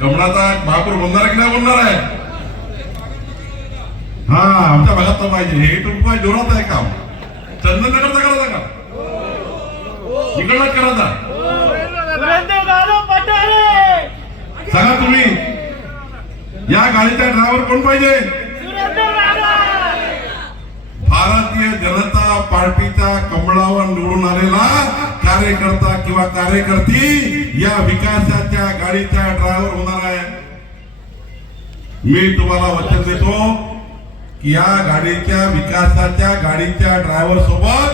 कमळाचा महापौर बोलणार की नाही बोलणार आहे? हा, आमच्या भागात तर पाहिजे. हे तुमचं जोरात आहे काम. चंदननगरचा करायचा का? इकडलाच करायचा? सांगा तुम्ही, या गाडीचा ड्रायव्हर कोण पाहिजे? भारतीय जनता पार्टीचा कमळावर निवडून आलेला कार्यकर्ता किंवा कार्यकर्ती या विकासाच्या गाडीचा ड्रायव्हर होणार आहे. मी तुम्हाला वचन देतो की या गाडीच्या विकासाच्या गाडीच्या ड्रायव्हर सोबत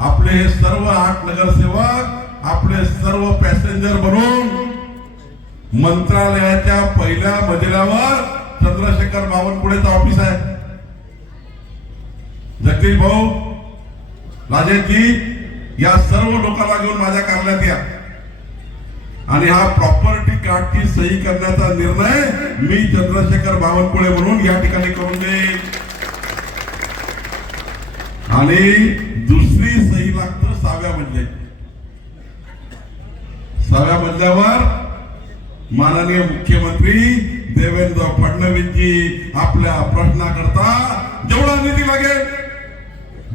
आपले हे सर्व 8 नगरसेवक, आपले सर्व पॅसेंजर बनून मंत्रालयाच्या पहिल्या मजल्यावर चंद्रशेखर बावनकुळेचं ऑफिस आहे. जगदीश भाऊ, राजेशजी, या सर्व लोकांना घेऊन माझ्या कार्यालयात या आणि हा प्रॉपर्टी कार्डची सही करण्याचा निर्णय मी चंद्रशेखर बावनकुळे म्हणून या ठिकाणी करून देईन. आणि दुसरी सही लागतं 6व्या मजल्याची. 6व्या मजल्यावर माननीय मुख्यमंत्री देवेंद्र फडणवीसजी आपल्या प्रश्नाकरता जेवढा निधी लागेल,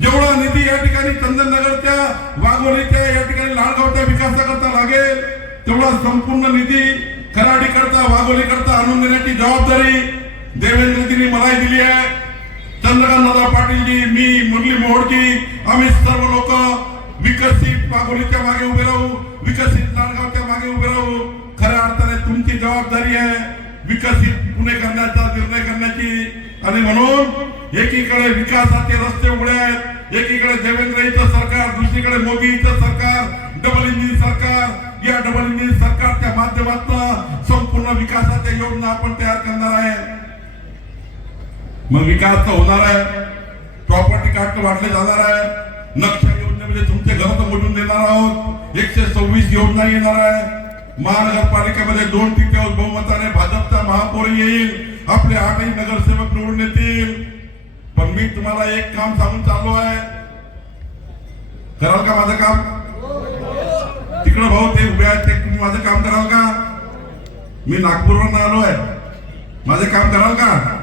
जेवढा निधी या ठिकाणी चंदननगरच्या, वाघोलीच्या, या ठिकाणी लाळगावच्या विकासाकरता लागेल, तेवढा संपूर्ण निधी कराडीकरता, वाघोलीकरता आणून देण्याची जबाबदारी देवेंद्रजींनी मलाही दिली आहे. चंद्रकांतदादा पाटीलजी, मी, मुरली मोहोळजी, आम्ही सर्व लोक विकसित वाघोलीच्या मागे उभे राहू, विकसित लाळगावच्या मागे उभे राहू. खऱ्या अर्थाने तुमची जबाबदारी आहे विकसित पुणे करण्याचा निर्णय करण्याची. आणि म्हणून एकीकडे विकासाचे रस्ते उघडे आहेत, एकीकडे देवेंद्रजींचं सरकार, दुसरीकडे मोदींचं सरकार, डबल इंजिन सरकार. या डबल इंजिन सरकारच्या माध्यमातून संपूर्ण विकासाच्या योजना आपण तयार करणार आहे. मग विकास तर होणार आहे, प्रॉपर्टी कार्ड वाटले जाणार आहे, नक्षा योजनेमध्ये तुमचे घर तर मोडून देणार आहोत, 126 योजना येणार आहे. महानगरपालिकेमध्ये 2/3 बहुमताने भाजपचा महापौर येईल, आपले 8ही नगरसेवक निवडून येतील. पण मी तुम्हाला एक काम सांगून चाललो आहे, कराल का माझं काम? तिकडं भाऊ ते उभे आहेत, ते तुम्ही माझं काम कराल का? मी नागपूरवरून आलो आहे, माझं काम कराल का?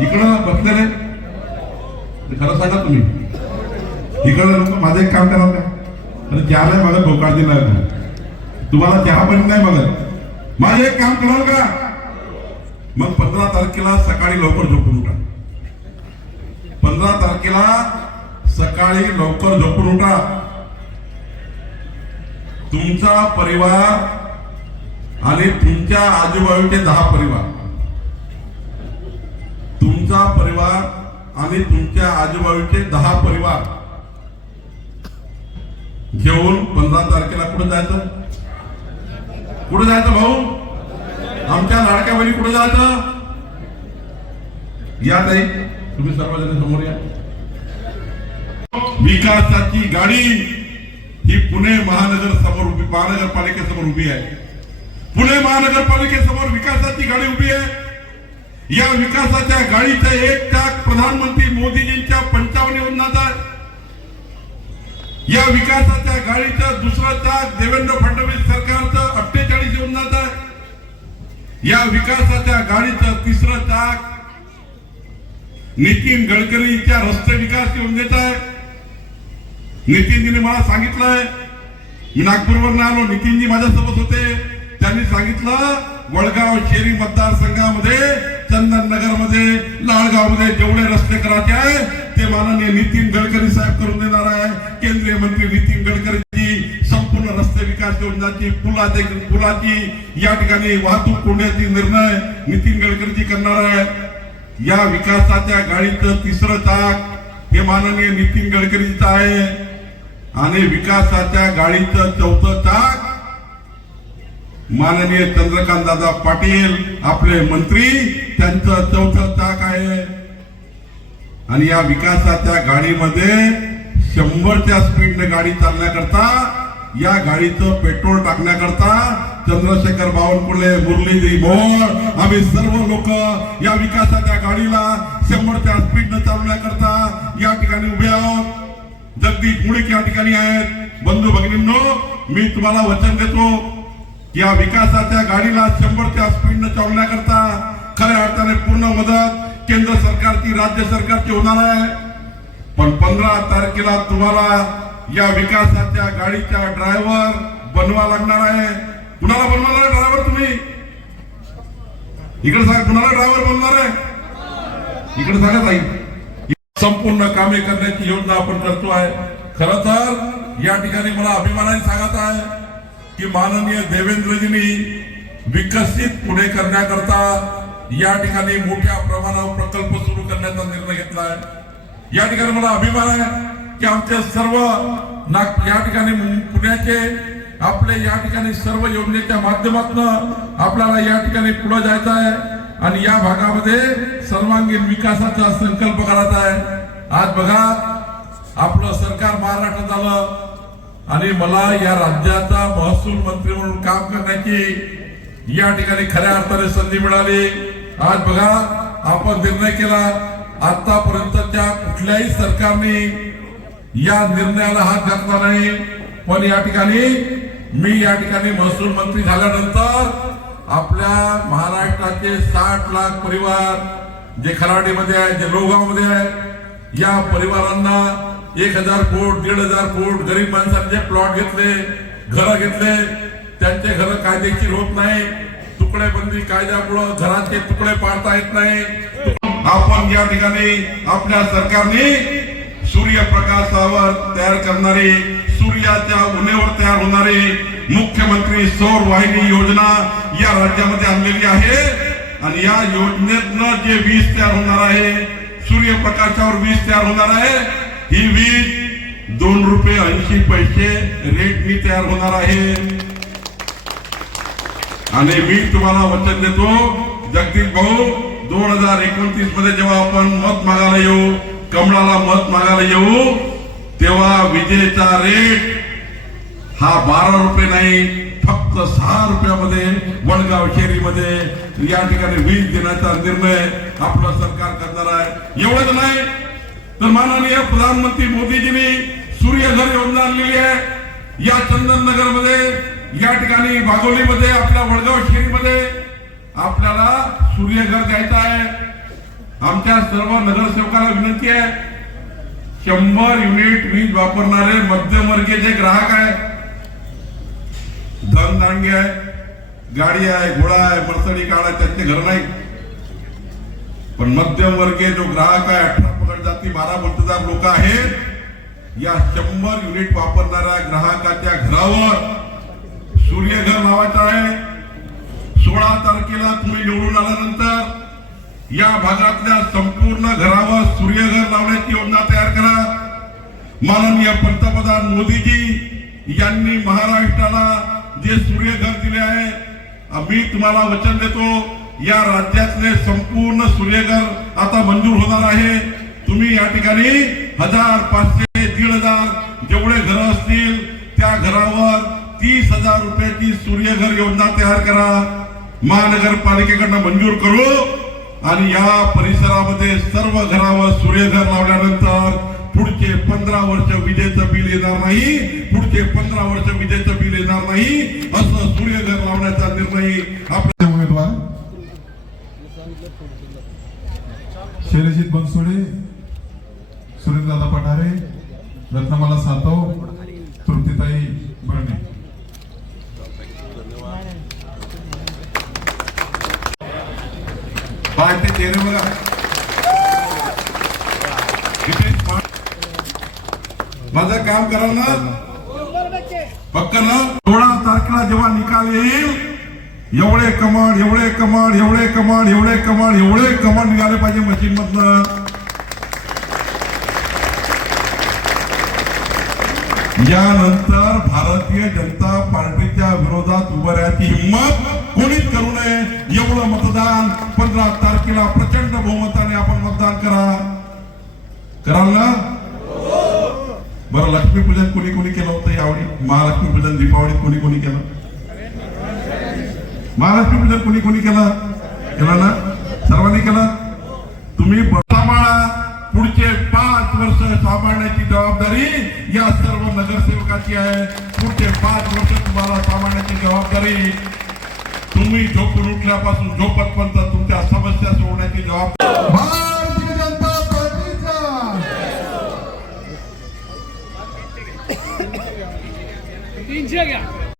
इकडं बसलेले खरं सांगा तुम्ही, इकडं लोक माझं एक काम कराल का? अरे ज्याला मला भोकाळ दिला तुम्हाला चहा पण नाही बघत, माझं एक काम कराल का? मग 15 तारखेला सकाळी लवकर झोपून उठा. 15 तारखेला सकाळी लवकर झोपून उठा. तुमचा परिवार आणि तुमच्या आजूबाजूचे 10 परिवार, तुमचा परिवार आणि तुमच्या आजूबाजूचे 10 परिवार घेऊन 15 तारखेला कुठे जायचं? कुठे जायचं भाऊ? आमच्या लाडक्या बहिणी कुठे जायचं? या ताई, तुम्ही सर्वजण समोर या. विकासाची गाडी ही पुणे महानगरपालिकेसमोर उभी आहे. पुणे महानगरपालिकेसमोर विकासाची गाडी उभी आहे. या विकासाच्या गाडीचा एक चाक प्रधानमंत्री मोदीजींच्या 55 योजनाचा आहे. या विकासाच्या गाडीचं दुसरं चाक देवेंद्र फडणवीस सरकारचं 48 योजनाचं आहे. या विकासाच्या गाडीचं तिसरं चाक नितीन गडकरींच्या रस्ते विकास योजनेचा आहे. नितीनजीने मला सांगितलंय, मी नागपूरवरून आलो, नितीनजी माझ्यासोबत होते, त्यांनी सांगितलं वडगाव शहरी मतदारसंघामध्ये, चंदननगरमध्ये, लाळगावमध्ये जेवढे रस्ते करायचे आहे ते माननीय नितीन गडकरी साहेब करून देणार आहे. केंद्रीय मंत्री नितीन गडकरींची संपूर्ण रस्ते विकास योजनाची, पुलाची या ठिकाणी वाहतूक कोंड्याची निर्णय नितीन गडकरीजी करणार आहे. या विकासाच्या गाडीचं तिसरं चाक हे माननीय नितीन गडकरींचं आहे आणि विकासाच्या गाडीचं चौथं चाक माननीय चंद्रकांतदादा पाटील आपले मंत्री त्यांचं चौथं चाक आहे. आणि या विकासाच्या गाडीमध्ये 100च्या स्पीडने गाडी चालण्याकरता, या गाडीचं पेट्रोल टाकण्याकरता चंद्रशेखर बावनकुळे, मुरलीजी मोहोळ, आम्ही सर्व लोक या विकासाच्या गाडीला 100च्या स्पीडने चालवण्याकरता या ठिकाणी उभे आहोत. जगदीश मुळीक या ठिकाणी आहेत. बंधू भगिनींनो, मी तुम्हाला वचन देतो, या विकासाच्या गाडीला 100च्या स्पीडनं चालवण्याकरता खऱ्या अर्थाने पूर्ण मदत केंद्र सरकारची राज्य सरकारची होणार आहे। पण 15 तारखेला तुम्हाला या विकासाच्या गाडीचा ड्रायव्हर बनवा लागणार आहे। कुणाला बनवणार आहे ड्रायव्हर? तुम्ही इकडे सांगा, कुणाला ड्रायव्हर बनवणार आहे? इकडे सांगा ताई। संपूर्ण कामे करण्याची योजना आपण करतो आहे। खरं तर या ठिकाणी मला अभिमानाने सांगत आहे की माननीय देवेंद्रजींनी विकसित पुणे करण्याकरता या ठिकाणी मोठ्या प्रमाणावर प्रकल्प सुरू करण्याचा निर्णय घेतला आहे। या ठिकाणी मला अभिमान आहे की आमचे सर्व या ठिकाणी पुण्याचे आपले या ठिकाणी सर्व योजनेच्या माध्यमातून आपल्याला या ठिकाणी पुढे जायचं आहे आणि या भागामध्ये सर्वांगीण विकासाचा संकल्प करायचा आहे। आज बघा आपलं सरकार महाराष्ट्रात आलं आणि मला या राज्याचा महसूल मंत्री म्हणून काम करण्याची या ठिकाणी खऱ्या अर्थाने संधी मिळाली। आज बघा आपण निर्णय केला, आतापर्यंतच्या कुठल्याही सरकारने या निर्णयाला हात घातला नाही, पण या ठिकाणी मी या ठिकाणी महसूल मंत्री झाल्यानंतर आपल्या महाराष्ट्राचे 60 लाख परिवार जे खराडीमध्ये आहे, जे लोहगावमध्ये आहे, या परिवारांना 1000 कोट 1500 कोट गरीब माणसांचे प्लॉट घेतले, घर घेतले, त्यांचे घर कायदेशीर होत नाही, तुकडेबंदी कायद्यामुळे घराचे तुकडे पाडता येत नाही। आपण या ठिकाणी आपल्या सरकारने सूर्यप्रकाशावर तयार करणारे, सूर्याच्या उन्हेवर तयार होणारे मुख्यमंत्री सौर वाहिनी योजना या राज्यामध्ये आणलेली आहे आणि या योजनेतनं जे वीज तयार होणार आहे, सूर्यप्रकाशावर वीज तयार होणार आहे, ही वीज ₹2.80 रेटनी तयार होणार आहे। आणि मी तुम्हाला वचन देतो जगदीश भाऊ, 2029 मध्ये जेव्हा आपण मत मागायला येऊ, कमळाला मत मागायला येऊ, तेव्हा विजेचा रेट हा ₹12 नाही, फक्त ₹6 वडगाव शहरीमध्ये या ठिकाणी वीज देण्याचा निर्णय आपलं सरकार करणार आहे। एवढंच नाही तर माननीय प्रधानमंत्री मोदीजींनी सूर्यघर योजना आणलेली आहे। या चंदननगर मध्ये, या ठिकाणी वाघोलीमध्ये, आपल्या वडगाव शहरीमध्ये आपल्याला सूर्यघर द्यायचं आहे। आमच्या सर्व नगरसेवकांना विनंती आहे, 100 युनिट वीज वापरणारे मध्यमवर्गीय जे ग्राहक आहे, धनदांडी आहे, गाडी आहे, घोडा आहे, मर्सडी कार आहे, त्यांचे घर नाही, पण मध्यमवर्गीय जो ग्राहक आहे, 18 पगड जाती 12 मतदार लोक आहेत, या 100 युनिट वापरणाऱ्या ग्राहकाच्या घरावर सूर्यघर लावायचं आहे। 16 तारखेला तुम्ही निवडून आल्यानंतर या भागातल्या संपूर्ण घरावर सूर्यघर लावण्याची योजना तयार करा। माननीय पंतप्रधान मोदीजी यांनी महाराष्ट्राला जे सूर्यघर दिले आहे, आम्ही तुम्हाला वचन देतो, या राज्यातले संपूर्ण सूर्यघर आता मंजूर होणार आहे। तुम्ही या ठिकाणी 1000, 500, 1500 जेवढे घर असतील त्या घरावर ₹30,000 सूर्यघर योजना तयार करा, महानगरपालिकेकडनं मंजूर करू आणि या परिसरामध्ये सर्व घरावर सूर्यघर लावल्यानंतर पुढचे 15 वर्ष विजेचं बिल येणार नाही, पुढचे 15 वर्ष विजेचं बिल येणार नाही, असं सूर्यघर लावण्याचा निर्णय आपल्या उमेदवार शैलजित बनसोडे, सुरेंद्रदादा पठारे, रत्नमाला सातव, तृप्तीताई बर्णे। ते चेहरे बघा, माझं काम करा ना पक्क ना। 16 तारखेला जेव्हा निकाल येईल, एवढे कमांड एवढे कमांड एवढे कमांड एवढे कमांड एवढे कमांड निघाले पाहिजे मशीन मधनं। यानंतर भारतीय जनता पार्टीच्या विरोधात उभं राहण्याची हिंमत कोणीच करू नये। एवढं मतदान 15 तारखेला प्रचंड बहुमताने आपण मतदान कराल ना? बरं, लक्ष्मीपूजन कोणी कोणी केलं होतं यावेळी? महालक्ष्मी पूजन दीपावलीत कोणी कोणी केलं? महालक्ष्मी पूजन कोणी कोणी केलं ना? सर्वांनी केलं? तुम्ही सांभाळा, पुढचे 5 वर्ष सांभाळण्याची जबाबदारी या सर्व नगरसेवकाची आहे. पुढचे 5 वर्ष तुम्हाला सांभाळण्याची जबाबदारी, तुम्ही झोपून उठल्यापासून झोपतपर्यंत तुमच्या समस्या सोडण्याची जबाबदारी भारतीय जनता पार्टीचा. तीनशे घ्या.